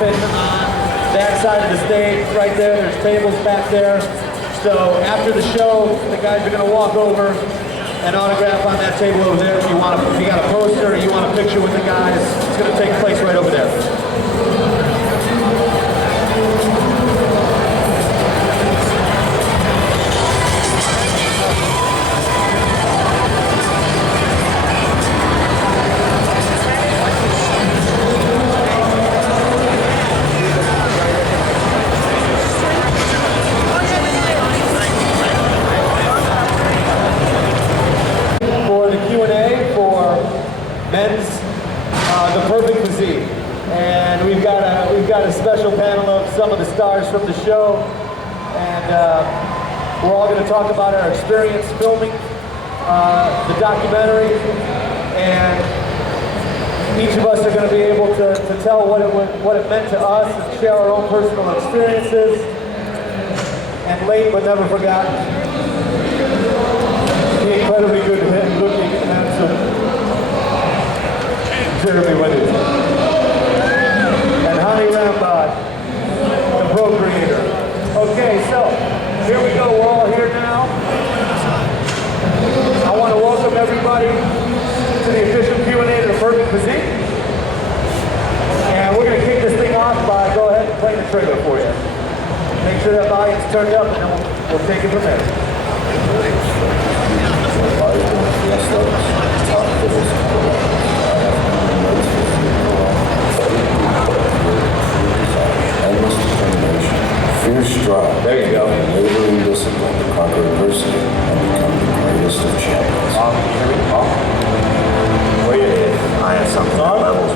happen on that side of the stage, right there. There's tables back there. So after the show, the guys are gonna walk over and autograph on that table over there. If you got a poster or you want a picture with the guys, it's gonna take place right over there. The perfect physique, and we've got a special panel of some of the stars from the show, and we're all going to talk about our experience filming the documentary, and each of us are going to be able to tell what it meant to us and share our own personal experiences. And late but never forgotten, the incredibly good looking and handsome Jeremy Winnie. And Honey Rambod, the procreator. Okay, so here we go. We're all here now. I want to welcome everybody to the official Q&A to the Perfect Physique. And we're going to kick this thing off by go ahead and play the trailer for you. Make sure that volume's turned up, and then we'll take it from there. Endless determination, fierce drive, there you go. Unwavering discipline to conquer adversity and become the greatest of champions. I have something that levels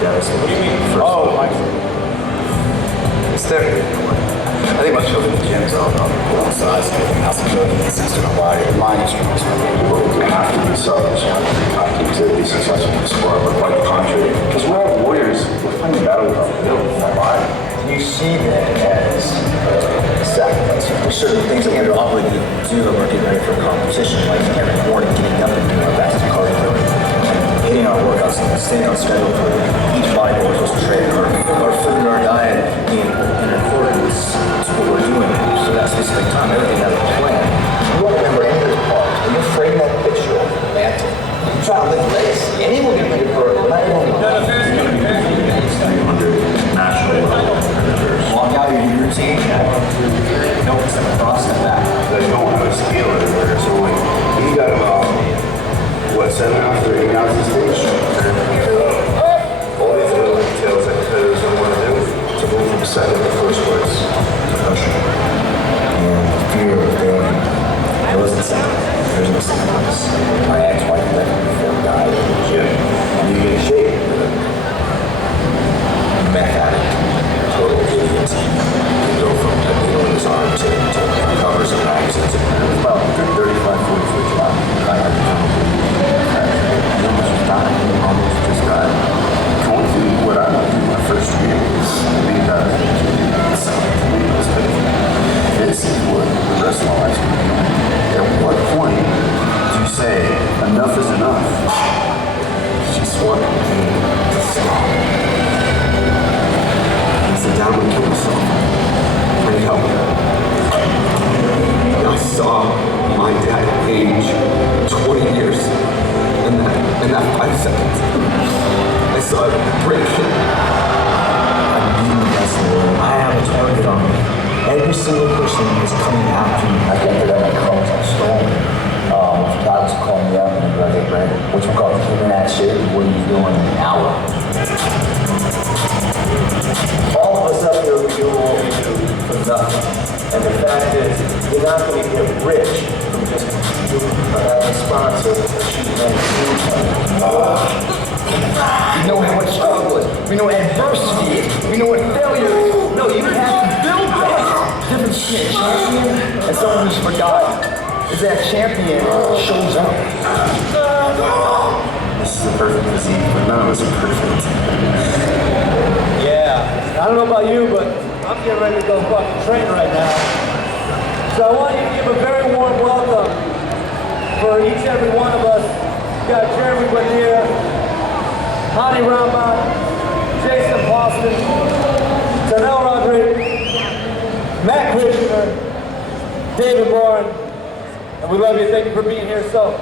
devastating. What do you mean? It's there. I think my children in the gym is all about both sides of everything else. I'm really consistent on why your mind is strong. We have to be selfish, we have to be cocky to be successful in the sport, but quite the contrary. Because we're all warriors, we're fighting battle with our will, with our mind. You see that as sacrifice. There's certain things that we're obligated to do when we're getting ready for a competition, like every morning getting up and doing our best cardio, hitting our workouts, and staying on schedule for each bodybuilder supposed to train, our food and our diet being in accordance to what we're doing. So that specific time, everything has a plan. You won't remember any of those parts. When you're framing that picture of the mantle, you try to lift weights, and he will get ready for it. Not even National level. Walk out your routine, don't step across that. They don't have a scale everywhere, so like, you got about, 7 ounces or 8 ounces stage? All these little details that competitors don't want to do to move from set in the first place. Concussion. And the fear of failing. It wasn't second. There's no second place. My ex-wife left me before I died. Yeah. And you get in shape. Meth addict. Total idiot. You go from a needle in his arm to covers and magazines. About 35, 40 foot drop. I had to come. I almost died. Almost just died. Going through what I went through my first year was being diabetic. This is what the rest of my life is going to be. At what point do you say enough is enough? She swore at me to stop. I said, Dad would kill himself. I need help. And I saw my dad age 20 years in that 5 seconds. I saw it break. I'm being the best in the world. I have a target on me. Every single person is coming after me. I can't forget my car was stolen. God was calling me up and be like, hey, Brandon, what you call human ass shit? What are you doing in an hour? All of us up here, we do what we do for nothing. And the fact is, you're not going to get rich from just having sponsors and shooting on the we know what struggle is. We know what adversity is. We know what failure is. No, you have to build that. Difference between a champion and someone who's forgotten is that champion shows up. This is the perfect physique, but none of us are perfect. Yeah, I don't know about you, but I'm getting ready to go fucking train right now. So I want you to give a very warm welcome for each and every one of us. We've got Jeremy Buendia, Honey Rambod, Jason Poston, Matt Krishner, David Morin, and we love you. Thank you for being here. So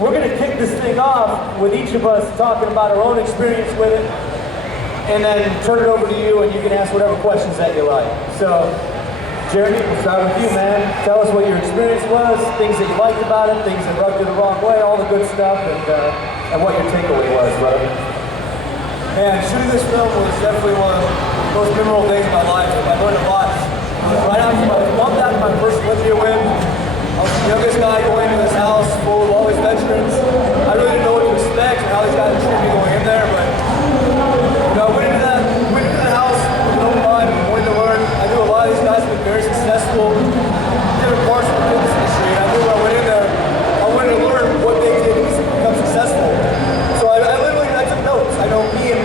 we're going to kick this thing off with each of us talking about our own experience with it, and then turn it over to you, and you can ask whatever questions that you like. So, Jeremy, we'll start with you, man. Tell us what your experience was, things that you liked about it, things that rubbed you the wrong way, all the good stuff, and what your takeaway was, brother. Man, shooting this film was definitely one of the most memorable days of my life. I learned a lot. Right after my month after my first Olympia win, I was the youngest guy going into this house full of all these veterans. I really didn't know what to expect and how these guys would treat me going in there, but I went into the house with an open mind, wanting to learn. I knew a lot of these guys have been very successful in different parts of the fitness industry, and I knew when I went in there, I wanted to learn what they did to become successful. So I took notes. I know me and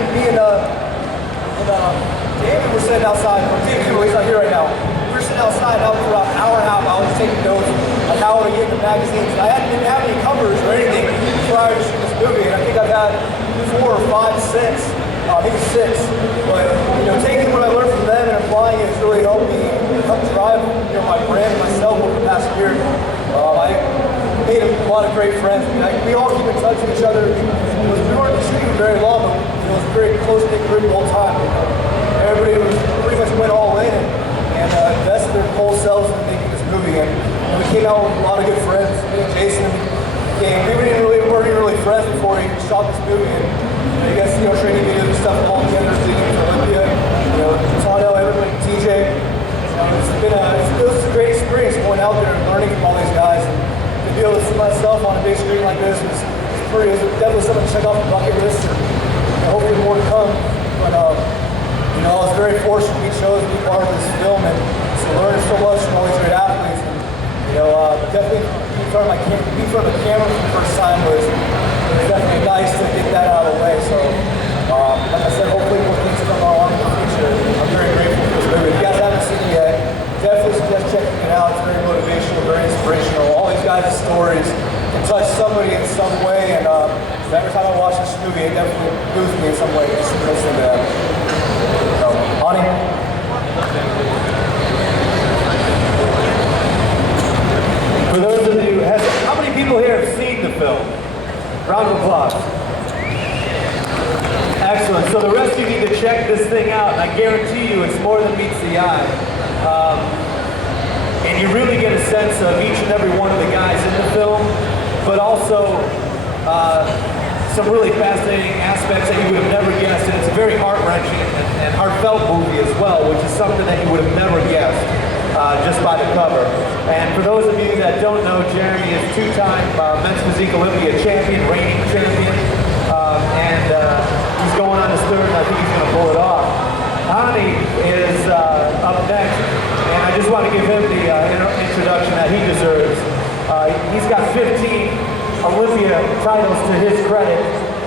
David were sitting outside. David, he's not here right now. We were sitting outside out for about an hour and a half. I was taking notes on how to get the magazines. I didn't have any covers or anything prior to shooting this movie, and I think I've had 4 or 5 since. I think it's 6. But taking what I learned from them and applying it has really helped me help drive my brand and myself over the past year. I made a lot of great friends. We all keep in touch with each other. We weren't shooting very long, but it was a very close-knit group the whole time. Everybody pretty much went all in and invested their whole selves in making this movie. And we came out with a lot of good friends. Me and Jason, we weren't even really friends before we shot this movie. And you guys training videos and stuff all together, singing for Olympia. Tonell, everybody, TJ. It was a great experience going out there and learning from all these guys. And to be able to see myself on a big screen like this was definitely something to check off the bucket list. And hopefully more to come. But I was very fortunate to be chosen to be part of this film and to learn so much from all these great athletes. And definitely be in front of the camera for the first time was definitely nice to get that out of the way. So, like I said, hopefully more things come along in the future. I'm very grateful for this movie. If you guys haven't seen it yet, definitely suggest checking it out. It's very motivational, very inspirational. All these guys' stories can touch somebody in some way, and every time I watch this movie, it definitely moves me in some way. Just listen to that. Ani? For those of you, how many people here have seen the film? Round of applause. Excellent. So the rest of you need to check this thing out, and I guarantee you it's more than meets the eye. And you really get a sense of each and every one of the guys in the film, but also some really fascinating aspects that you would have never guessed. And it's a very heart-wrenching and heartfelt movie as well, which is something that you would have never guessed just by the cover. And for those of you that don't know, Jeremy is 2-time Men's Physique Olympia champion, reigning champion, and he's going on his 3rd, and I think he's going to pull it off. Ani is up next, and I just want to give him the introduction that he deserves. He's got 15 Olympia titles to his credit,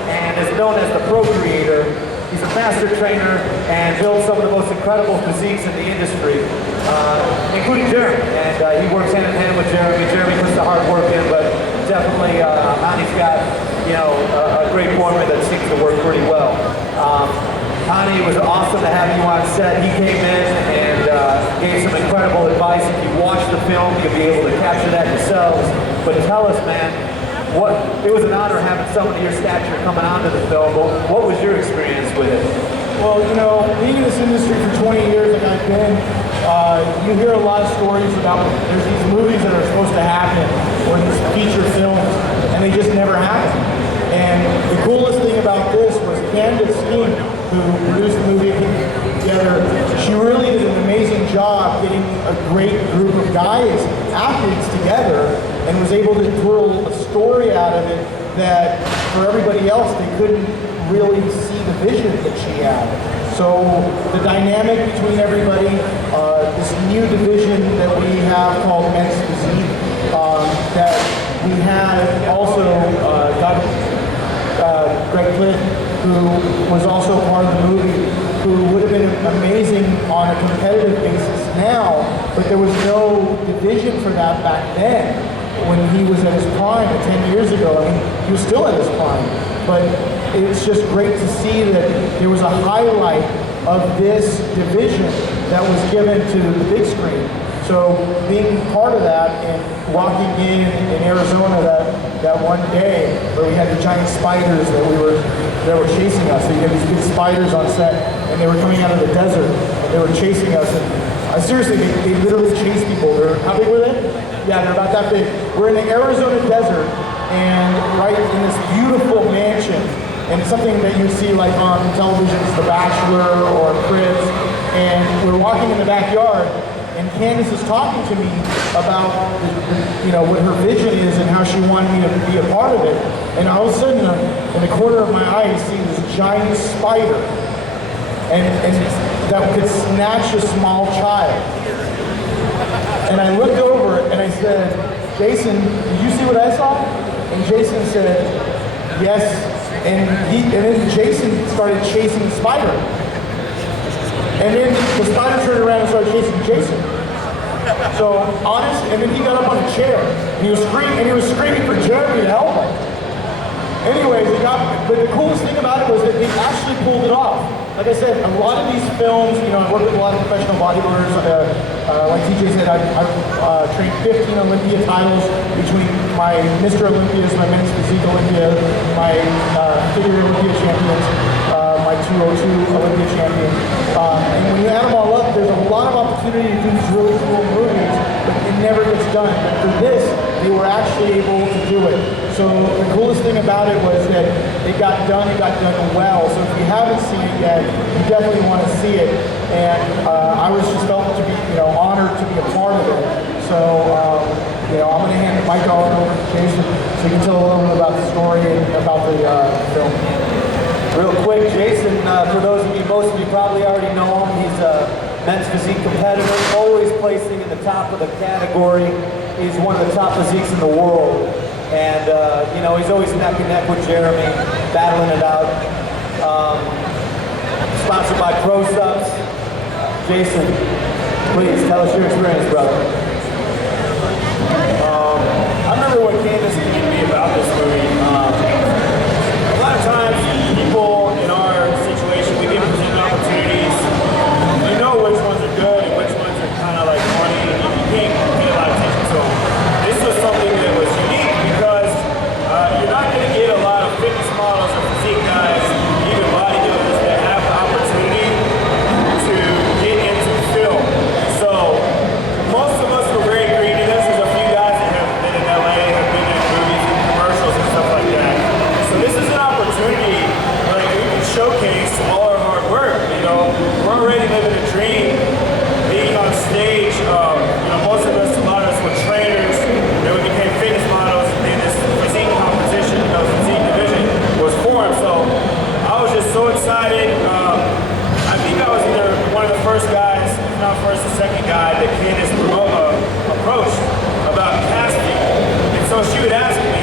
and is known as the Procreator. He's a master trainer and builds some of the most incredible physiques in the industry, including Jeremy. And he works hand in hand with Jeremy. Jeremy puts the hard work in, but definitely Ani's got a great formula that seems to work pretty well. Ani, it was awesome to have you on set. He came in and gave some incredible advice. If you watch the film, you'll be able to capture that yourselves. But tell us, man, it was an honor having someone of your stature coming onto the film. But what was your experience with it? Well, being in this industry for 20 years like I've been, you hear a lot of stories about there's these movies that are supposed to happen, or these feature films, and they just never happen. And the coolest thing about this was Kandice, who produced the movie together. She really did an amazing job getting a great group of guys, athletes together, and was able to twirl a story out of it that for everybody else they couldn't really see the vision that she had. So the dynamic between everybody, this new division that we have called Men's Physique, that we had also Greg Plitt, who was also part of the movie, who would have been amazing on a competitive basis now, but there was no division for that back then when he was at his prime 10 years ago. I mean, he was still at his prime, but it's just great to see that there was a highlight of this division that was given to the big screen. So being part of that and walking in Arizona that one day where we had the giant spiders that were chasing us. So you had these big spiders on set and they were coming out of the desert and they were chasing us. And seriously, they literally chase people. How big were they? Yeah, they're about that big. We're in the Arizona desert and right in this beautiful mansion. And it's something that you see like on television, The Bachelor or Cribs. And we're walking in the backyard and Kandice is talking to me about what her vision is and how she wanted me to be a part of it. And all of a sudden, in the corner of my eye, I see this giant spider, and that could snatch a small child. And I looked over and I said, "Jason, did you see what I saw?" And Jason said, "Yes." And then Jason started chasing the spider. And then the spider turned around and started chasing Jason. So honest, and then he got up on a chair and he was screaming for Jeremy to help him. Anyways, but the coolest thing about it was that they actually pulled it off. Like I said, a lot of these films, I work with a lot of professional bodybuilders. Like TJ said, I've trained 15 Olympia titles between my Mr. Olympias, my men's physique Olympia, my figure Olympia champions, my 202 Olympia champion. And when you add them all up, there's a lot of opportunity to do these really cool movies, but it never gets done. But for this, they were actually able to do it. So the coolest thing about it was that it got done well. So if you haven't seen it yet, you definitely want to see it. And I was just felt to be, honored to be a part of it. So, I'm going to hand the mic over to Jason so you can tell a little bit about the story and about the film. Real quick, Jason, for those of you, most of you probably already know him. He's a men's physique competitor, always placing in the top of the category. He's one of the top physiques in the world. And, he's always neck and neck with Jeremy, battling it out. Sponsored by Pro Subs. Jason, please tell us your experience, brother. I remember when Kandice told me about this movie. A lot of times, people in our situation, we get presented opportunities. You know which ones are good and which ones are kind of like funny, and you can't pay a lot of attention to them. This was something that was unique because you're not going to get a lot of fitness models or physique guys, even bodybuilders, that have the opportunity to get into film. So most of us were very green to this. There's a few guys that have been in LA, have been in movies and commercials and stuff like that. So this is an opportunity where we can showcase all our hard work. We're already living a dream, being on stage. Most of us, a lot of us were trainers, and we became fitness models, and this physique competition, physique division was formed. So I was just so excited. I think I was either one of the first guys, if not first or second guy, that Kandice approached about casting. And so she would ask me,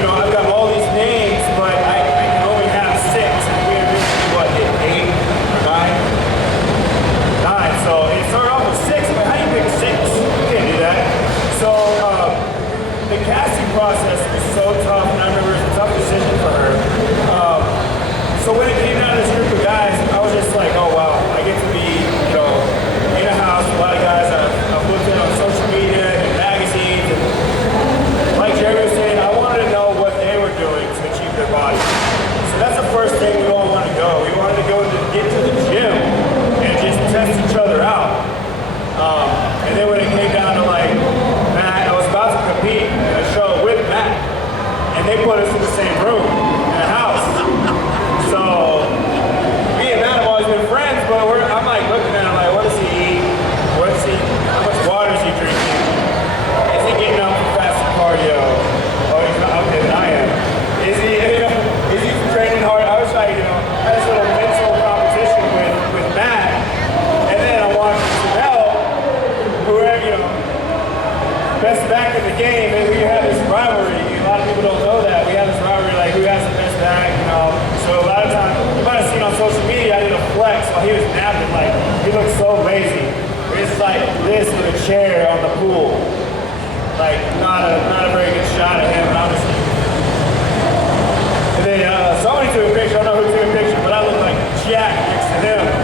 I've got all these names, but I can only have 6. And we had originally, 8 or 9? 9. So it started off with 6. I'm like, how do you pick 6? You can't do that. So the casting process was so tough, and I remember it was a tough decision for her. So when it came down to this group of guys, I was just like, oh wow, I get to be, in a house. A lot of guys I've looked at on social media and magazines. And like Jeremy was saying, I wanted to know what they were doing to achieve their body. So that's the first thing we all wanted to go. We wanted to go to get to the gym and just test each other out. And then when it came down to Matt, I was about to compete in a show with Matt, and they put us in the same room in a house. So me and Matt have always been friends, but I'm looking at him what does he eat? How much water is he drinking? Is he getting up for fasted cardio? Oh, he's not up there than I am. Is he training hard? I was had this little mental competition with Matt, and then I watched Tonell, who best back in the game, and we have this rivalry. A lot of people don't know that. We have this rivalry, who has the best back, So a lot of times, you might have seen on social media, I did a flex while he was napping, he looked so lazy. It's like this with a chair on the pool. Not a very good shot of him, honestly. And then somebody took a picture, I don't know who took a picture, but I look like Jack next to him.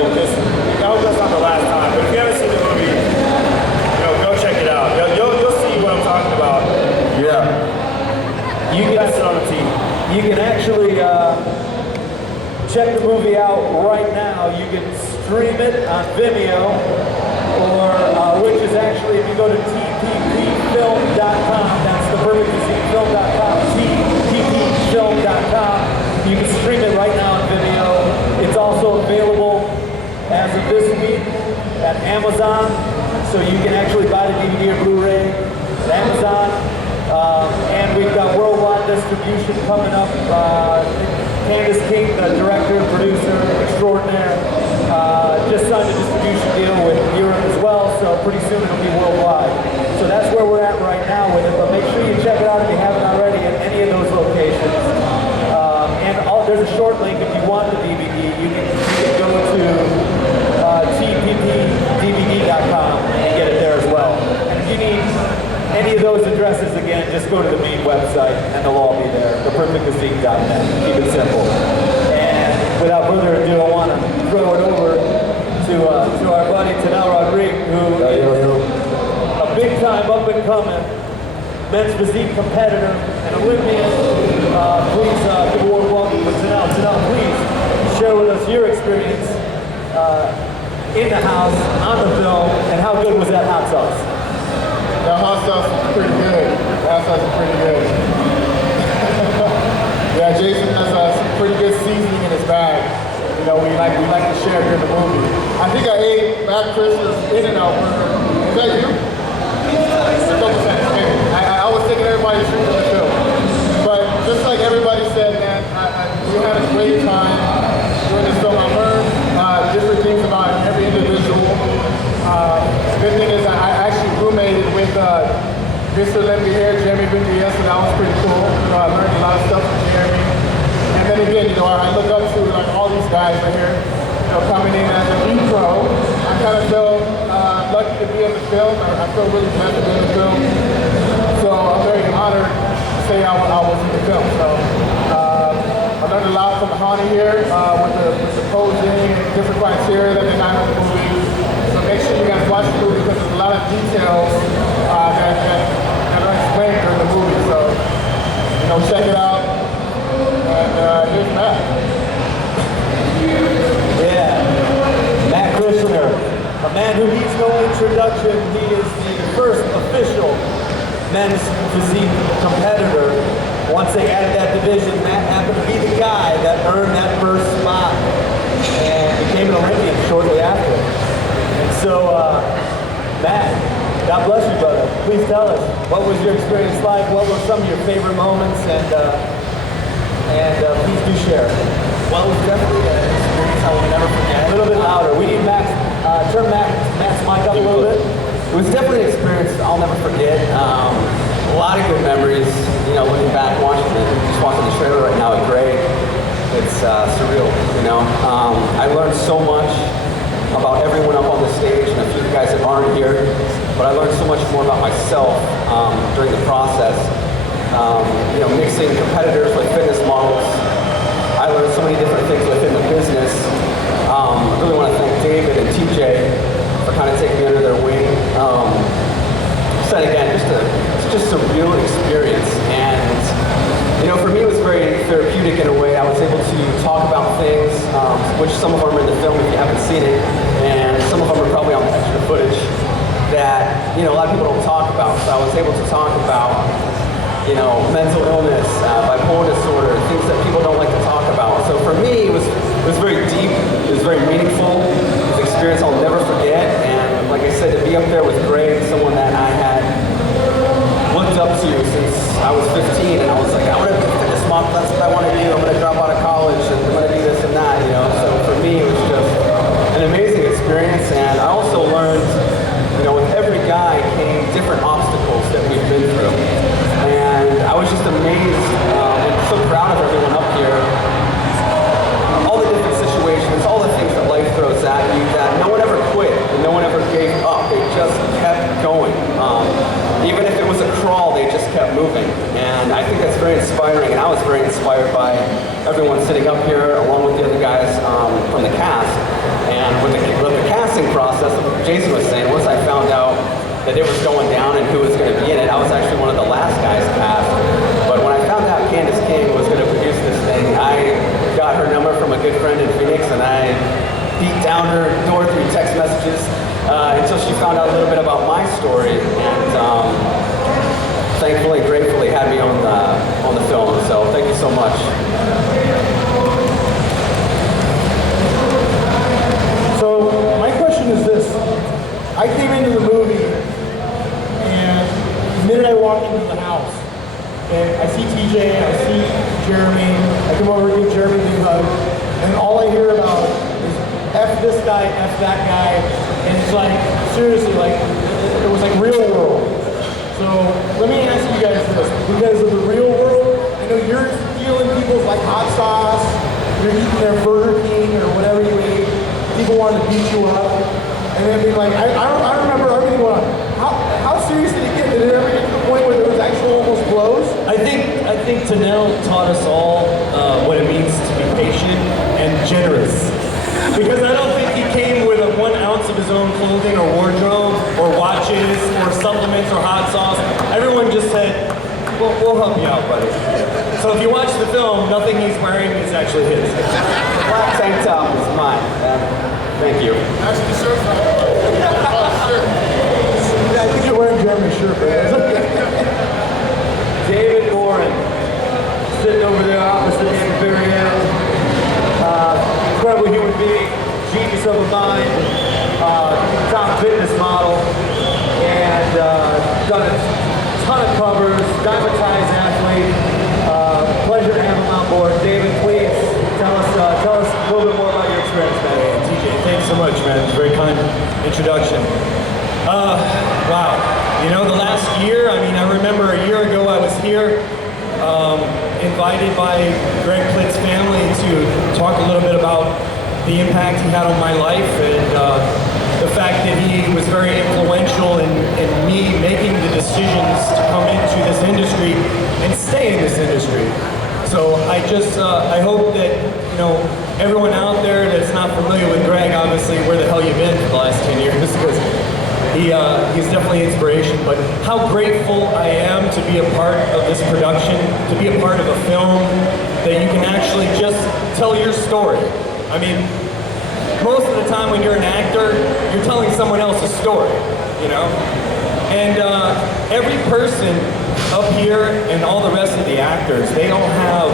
hope that's not the last time. But if you haven't seen the movie, go check it out. You'll see what I'm talking about. Yeah. You can Pass it on the team. You can actually check the movie out right now. You can stream it on Vimeo, or which is actually, if you go to tppfilm.com, that's the perfectphysiquefilm.com, tppfilm.com, you can stream it right now on Vimeo. It's also available as of this week at Amazon, so you can actually buy the DVD or Blu-ray at Amazon. And we've got worldwide distribution coming up. Kandice King, the director and producer extraordinaire, just signed a distribution deal with Europe as well, so pretty soon it'll be worldwide. So that's where we're at right now with it, but make sure you check it out if you haven't already at any of those locations. There's a short link if you want the DVD. You can go to tppdvd.com and get it there as well. And if you need any of those addresses, again, just go to the main website and they'll all be there, theperfectphysique.net. Keep it simple. And without further ado, I want to throw it over to our buddy Tonell Rodrigue, who is a big-time, up-and-coming men's physique competitor and Olympian. Please give a warm welcome to Tonell. Tonell, please share with us your experience in the house, on the film, and how good was that hot sauce? The hot sauce is pretty good. The hot sauce is pretty good. Yeah, Jason has some pretty good seasoning in his bag. We like to share during the movie. I think I ate Matt Christmas In-N-Out burger. Is that you? I was thinking everybody should do the film. But just like everybody said, man, we had a great time doing this film. I learned different things about every individual. The good thing is I actually roommated with Mr. Olympia here, Jeremy Buendia, so that was pretty cool. I learned a lot of stuff from Jeremy. And then again, I look up to all these guys right here, coming in as a new pro. I kind of feel lucky to be in the film. I feel really blessed to be in the film. So I'm very honored to say I was in the film. So I learned a lot from Hani here with the posing and different criteria that they have in the movie. So make sure you guys watch the movie because there's a lot of details that are explained during the movie. So, check it out. And here's Matt. Yeah, Matt Christner, a man who needs no introduction. He is the first official men's physique competitor. Once they added that division, Matt happened to be the guy that earned that first spot and became an Olympian shortly after. And so, Matt, God bless you, brother. Please tell us, what was your experience like? What were some of your favorite moments? And please do share. Well, it was definitely an experience I will never forget. A little bit louder. We need Max. Turn Matt's mic up a little bit. It was definitely an experience I'll never forget. A lot of good memories. Looking back, watching the trailer right now at Greg, it's surreal. I learned so much about everyone up on the stage, and a few of you guys that aren't here, but I learned so much more about myself during the process. Mixing competitors with fitness models. I learned so many different things within the business. I really want to thank David and TJ for kind of taking me under their wing. Said again, it's just a real experience, and for me it was very therapeutic in a way. I was able to talk about things, which some of them are in the film if you haven't seen it, and some of them are probably on the extra footage that a lot of people don't talk about. So I was able to talk about mental illness, bipolar disorder, things that people don't like to talk about. So for me, it was very deep, it was very meaningful, it was an experience I'll never forget. And like I said, to be up there with Greg, someone that I had looked up to since I was 15, and I was like, I want to be a fitness model, that's what I want to do, I'm going to drop out of college, and I'm going to do this and that, So for me, it was just an amazing experience. And I also learned, with every guy came different obstacles that we've been through. And I was just amazed Jason was saying, once I found out that it was going down and who was going to be in it, I was actually one of the last guys cast. But when I found out Kandice King was going to produce this thing, I got her number from a good friend in Phoenix, and I beat down her door through text messages until she found out a little bit about my story, and thankfully, gratefully had me on the film. So thank you so much. So my question is this. I came into the movie, and the minute I walk into the house, and I see TJ, I see Jeremy, I come over and give Jeremy a big hug, and all I hear about is F this guy, F that guy, and it's like, seriously, like, it was like real world. So let me ask you guys this, because of the real world, I know you're feeling people's like hot sauce, you're eating their Burger King or whatever you eat, people want to beat you up, and then be like, I remember everything going on. How serious did it get? Did it ever get to the point where there was actual almost blows? I think Tonell taught us all what it means to be patient and generous. Because I don't think he came with 1 ounce of his own clothing or wardrobe or watches or supplements or hot sauce. Everyone just said, we'll help you out, buddy. So if you watch the film, nothing he's wearing is actually his. The black tank top is mine. Thank you. That's the shirt. I think you're wearing Jeremy's shirt, right? David Morin, sitting over there opposite me at the very end. Incredible human being, genius of a mind, top fitness model, and done a ton of covers, diamond-tized athlete. Pleasure to have him on board. David, please tell us a little bit more about your experience, man. TJ, thanks so much, man. Very kind introduction. Wow. You know, the last year, I mean, I remember a year ago I was here, invited by Greg Plitt's family to talk a little bit about the impact he had on my life and the fact that he was very influential in me making the decisions to come into this industry and stay in this industry. So I hope that, you know, everyone out there that's not familiar with Greg, obviously, where the hell you been for the last 10 years, because he's definitely inspiration. But how grateful I am to be a part of this production, to be a part of a film that you can actually just tell your story. I mean, most of the time when you're an actor, you're telling someone else's story, you know? And every person up here and all the rest of the actors, they all have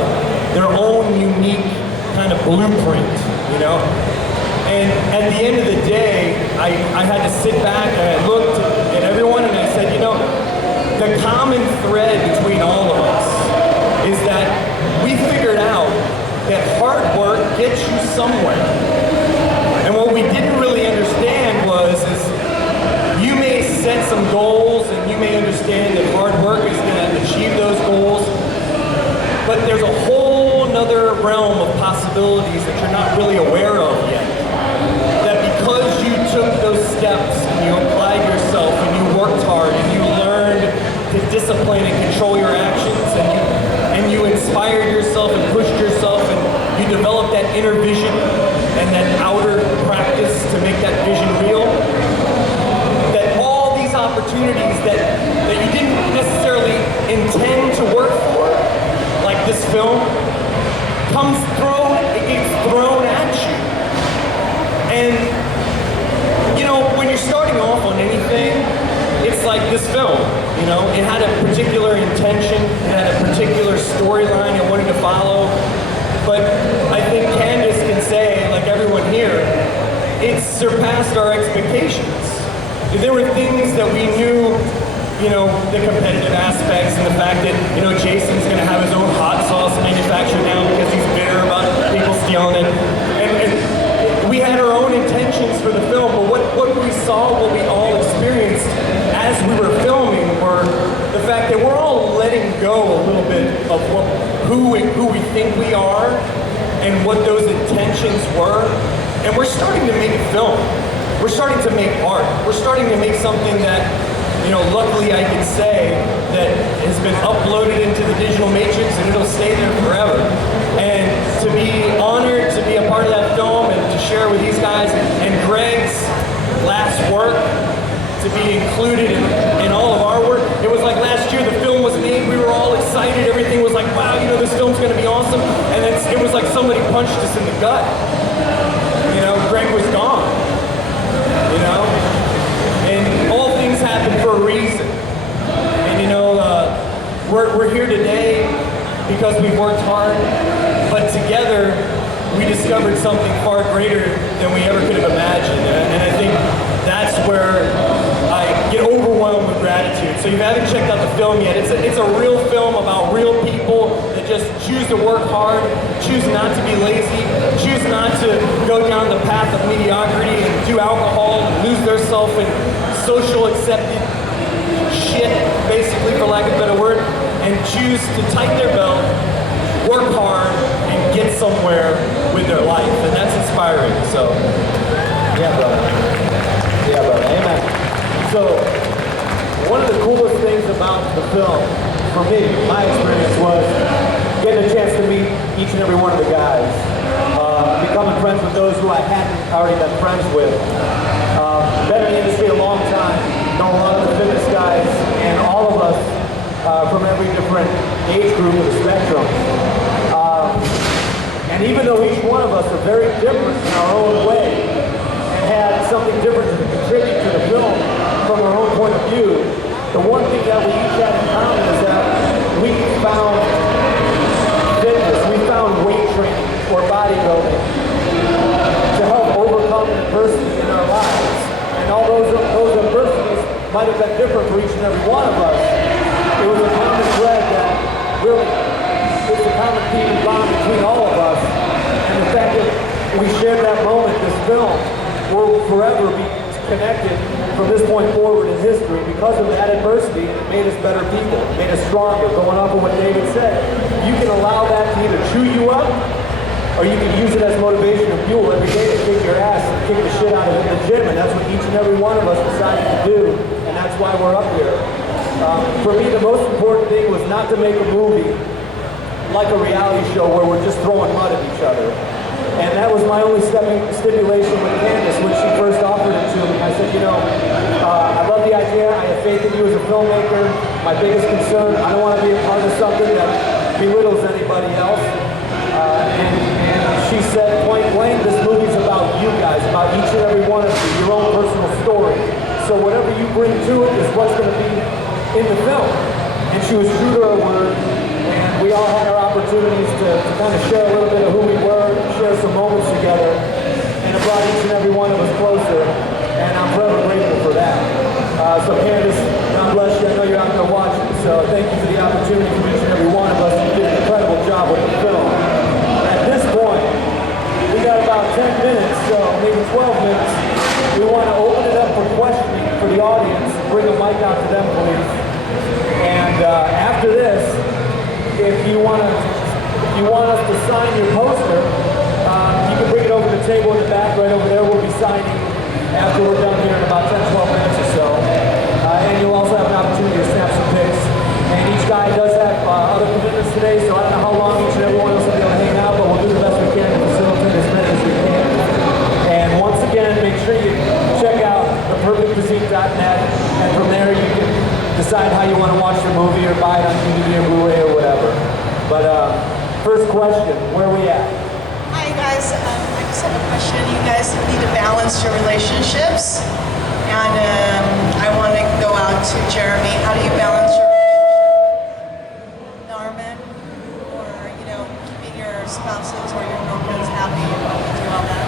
their own unique kind of blueprint, you know? And at the end of the day, I had to sit back and I looked at everyone and I said, you know, the common thread between all of us is that we figured out that hard work gets you somewhere. And what we didn't really understand was you may set some goals and you may understand that hard work is going to achieve those goals, but there's a whole nother realm of possibilities that you're not really aware of yet. That because you took those steps and you applied yourself and you worked hard and you learned to discipline and control your actions and you inspired yourself and pushed yourself and you developed that inner vision and that outer practice to make that vision real, that all these opportunities that you didn't necessarily intend to work for, like this film, it gets thrown at you. And, you know, when you're starting off on anything, it's like this film, you know, it had a particular intention, it had a particular storyline it wanted to follow, but I think Kandice can say, like everyone here, it surpassed our expectations. There were things that we knew, you know, the competitive aspects and the fact that, you know, Jason's going to have his own hot sauce manufactured now because he's bitter about people stealing it. And we had our own intentions for the film, but what we saw, what we all experienced as we were filming were the fact that we're all letting go a little bit of who we think we are and what those intentions were. And we're starting to make film. We're starting to make art. We're starting to make something that, you know, luckily I can say that has been uploaded into the digital matrix and it'll stay there forever. And to be honored to be a part of that film and to share with these guys and Greg's last work gut. You know, Greg was gone. You know, and all things happen for a reason. And you know, we're here today because we've worked hard, but together we discovered something far greater than we ever could have imagined. And I think that's where I get overwhelmed with gratitude. So if you haven't checked out the film yet, it's a real film about real people that just choose to work hard, choose not to be lazy, choose not to go down the path of mediocrity and do alcohol and lose their self in social accepted shit, basically, for lack of a better word, and choose to tighten their belt, work hard, and get somewhere with their life. And that's inspiring. So, Yeah, brother. Yeah, brother. Amen. So, one of the coolest things about the film, for me, my experience, was getting a chance to meet each and every one of the guys, becoming friends with those who I hadn't already been friends with. Been in the industry a long time, know a lot of the fitness guys, and all of us from every different age group of the spectrum. And even though each one of us are very different in our own way, and had something different to contribute to the film from our own point of view, the one thing that we each had in common is that we found fitness, we found weight training or bodybuilding to help overcome adversity in our lives. And all those adversities might have been different for each and every one of us. It was a common thread that really is a common theme and bond between all of us. And the fact that we shared that moment, this film, will forever be connected from this point forward in history. Because of that adversity, it made us better people, made us stronger. Going off of what David said, you can allow that to either chew you up, or you can use it as motivation and fuel every day to kick your ass and kick the shit out of it in the gym. And that's what each and every one of us decided to do, and that's why we're up here. For me, the most important thing was not to make a movie like a reality show where we're just throwing mud at each other. And that was my only stipulation with Kandice when she first offered it to me. I said, you know, I love the idea. I have faith in you as a filmmaker. My biggest concern, I don't want to be a part of something that belittles anybody else. And she said, point blank, this movie's about you guys, about each and every one of you, your own personal story. So whatever you bring to it is what's going to be in the film. And she was true to her word. And we all had our opportunities to kind of share a little bit of who we were, share some moments together, and it brought each and every one of us closer, and I'm forever grateful for that. So Kandice, God bless you, I know you're out there watching, so thank you for the opportunity for each and every one of us to do an incredible job with the film. At this point, we got about 10 minutes, so maybe 12 minutes. We want to open it up for questioning for the audience. Bring a mic out to them, please. And after this, if you want us to sign your poster, you can bring it over to the table in the back right over there. We'll be signing after we're done here in about 10-12 minutes or so. And you'll also have an opportunity to snap some pics. And each guy does have other commitments today, so I don't know how long each and every one of us will be able to hang out, but we'll do the best we can to facilitate as many as we can. And once again, make sure you check out theperfectphysique.net, and from there you can decide how you want to watch the movie or buy it on DVD or Blu-ray or whatever. But first question, where are we at? Hi guys, I just have a question. You guys need to balance your relationships, and I want to go out to Jeremy. How do you balance your relationship with Norman, or keeping your spouses or your girlfriends happy and do all that?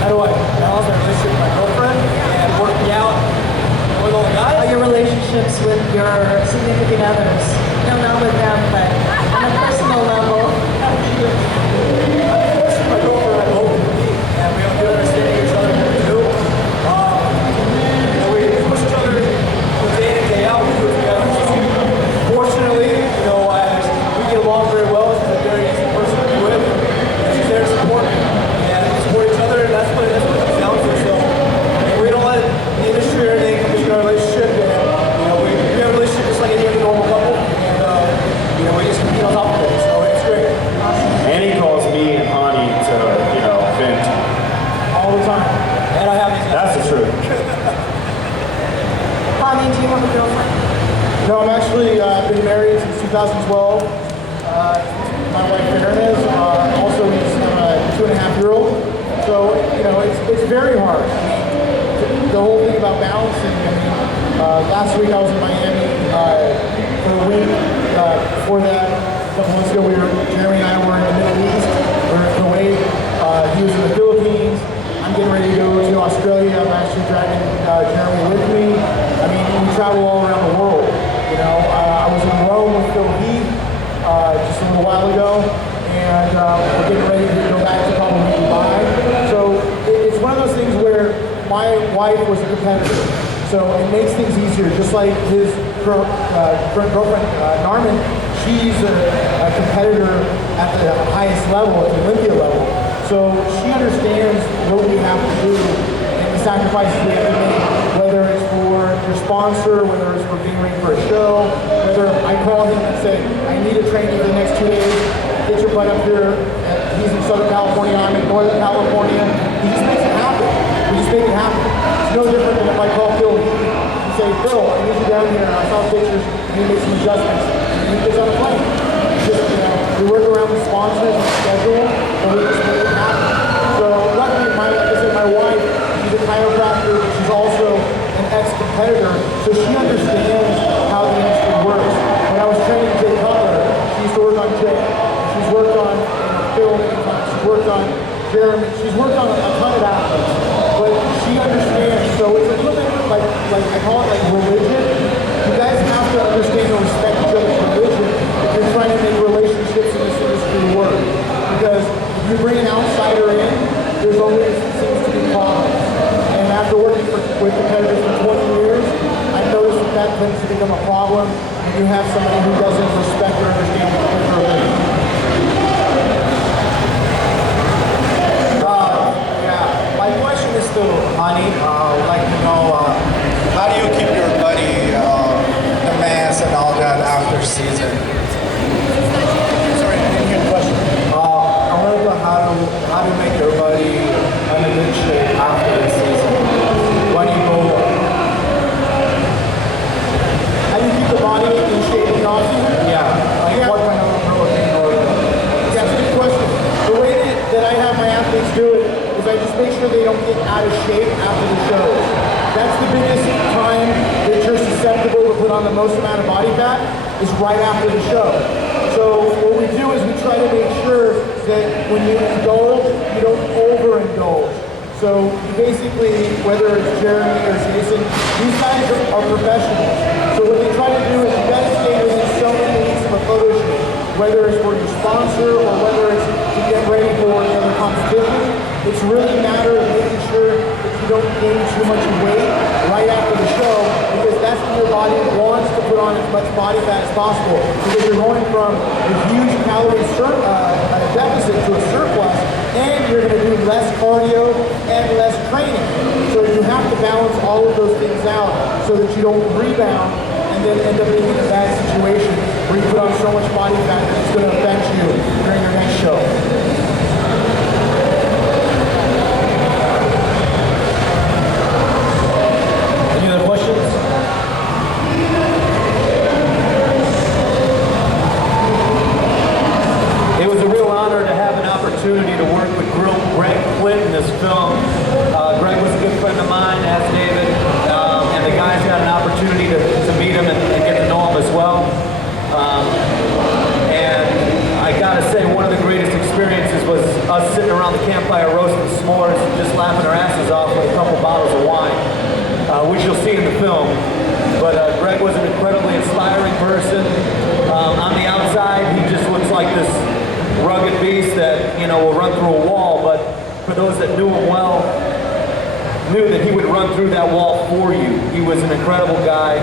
How do I balance my relationship with my girlfriend and working out with all the guys? Your relationships with your significant others. No, not with them, but on a personal level. My girlfriend and I both compete, and we don't understand each other what we do. 2012. My wife Karen is also he's a 2.5-year-old. So it's very hard. The whole thing about balancing. Last week I was in Miami for a week. Before that, a couple months ago, Jeremy and I were in the Middle East. We were in Kuwait. He was in the Philippines. I'm getting ready to go to Australia. I'm actually dragging Jeremy with me. We travel all around the world. I was in Rome with Phil Heath just a little while ago, and we're getting ready to go back to probably Dubai. So it's one of those things where my wife was a competitor, so it makes things easier. Just like his girlfriend Narman, she's a competitor at the highest level, at the Olympia level. So she understands what we have to do and the sacrifices we have to make, whether it's for your sponsor, whether it's for being ready for a show, whether I call him and say, I need to train you for the next 2 days, get your butt up here. He's in Southern California, I'm in Northern California. He just makes it happen. We just make it happen. It's no different than if I call Phil and say, Phil, I need you down here. I saw pictures, I need to make some adjustments. And he gets on a plane. Just, we work around the sponsors and schedule, and we just make it happen. So luckily, like I said, my wife, she's a chiropractor, but she's also an ex-competitor, so she understands how the industry works. When I was training Jay Cutler, she used to work on Jay. She's worked on Phil, she's worked on Jeremy, she's worked on a ton of athletes, but she understands. So it's a little bit like I call it like religion. You guys have to understand and respect each other's religion if you're trying to make relationships in this industry work. Because if you bring an outsider in, there's always seems to be problems. And after working with competitors for 20 years, I've noticed that tends to become a problem when you have somebody who doesn't respect or understand the religion. My question is to Honey. I'd like to know, how do you keep your body, the mass and all that after season? Sorry, I didn't hear the question. I want to know how to make your body in a good shape after the season. When you go, How do you keep the body in shape in off-season? what kind of protein or? That's a good question. The way that I have my athletes do it is I just make sure they don't get out of shape after the show. That's the biggest time that you're susceptible to put on the most amount of body fat is right after the show. So what we do is we try to make sure that when you indulge, you don't overindulge. So you basically, whether it's Jeremy or Jason, these guys are professionals. So what they try to do is you guys stay within so many weeks of a photo shoot, whether it's for your sponsor or whether it's to get ready for another competition. It's really a matter of making sure that you don't gain too much weight right after the show, because that's when your body wants to put on as much body fat as possible. Because you're going from a huge calorie deficit to a surplus, and you're going to do less cardio and less training. So you have to balance all of those things out so that you don't rebound and then end up being in a bad situation where you put on so much body fat that it's going to affect you during your next show. Any other questions? It was a real honor to have an opportunity to work with Greg Plitt in this film. Greg was a good friend of mine, as David, and the guys got an opportunity to meet him and get to know him as well. And I gotta say, one of the greatest experiences was us sitting around the campfire roasting s'mores and just laughing our asses off with a couple bottles of wine, which you'll see in the film. But Greg was an incredibly inspiring person. On the outside, he just looks like this rugged beast that, will run through a wall, but for those that knew him well, knew that he would run through that wall for you. He was an incredible guy,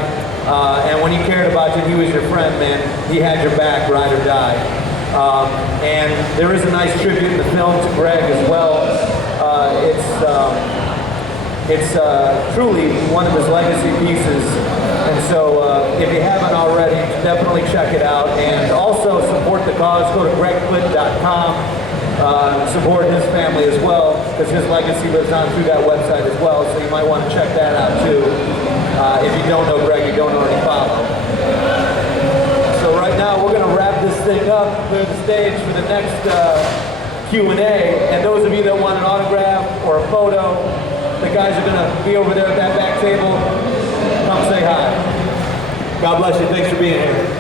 and when he cared about you, he was your friend, man. He had your back, ride or die. And there is a nice tribute in the film to Greg as well. It's truly one of his legacy pieces. And so if you haven't already, definitely check it out. And also support the cause. Go to gregplitt.com. Support his family as well, because his legacy lives on through that website as well. So you might want to check that out too. If you don't know Greg, you don't already follow. So right now we're thing up, clear the stage for the next Q&A. And those of you that want an autograph or a photo, the guys are gonna be over there at that back table. Come say hi. God bless you. Thanks for being here.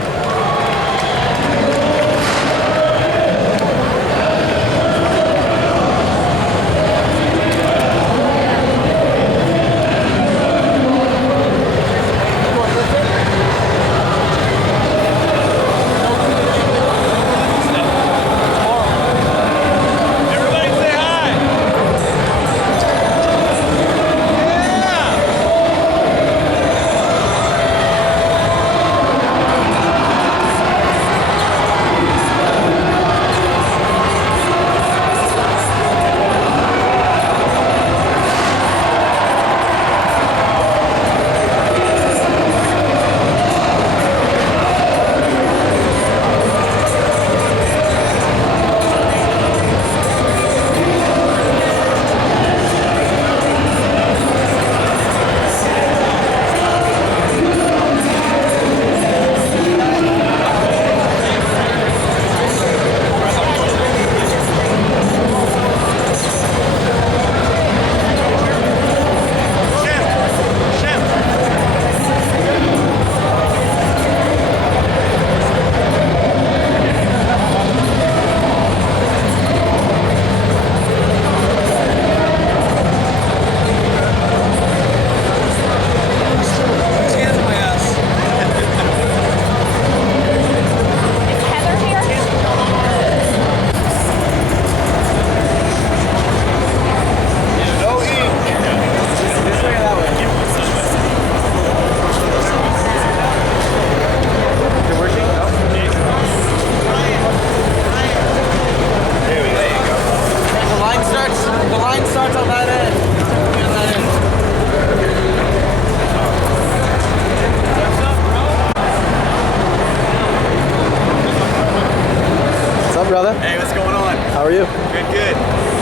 Brother. Hey, what's going on? How are you? Good, good.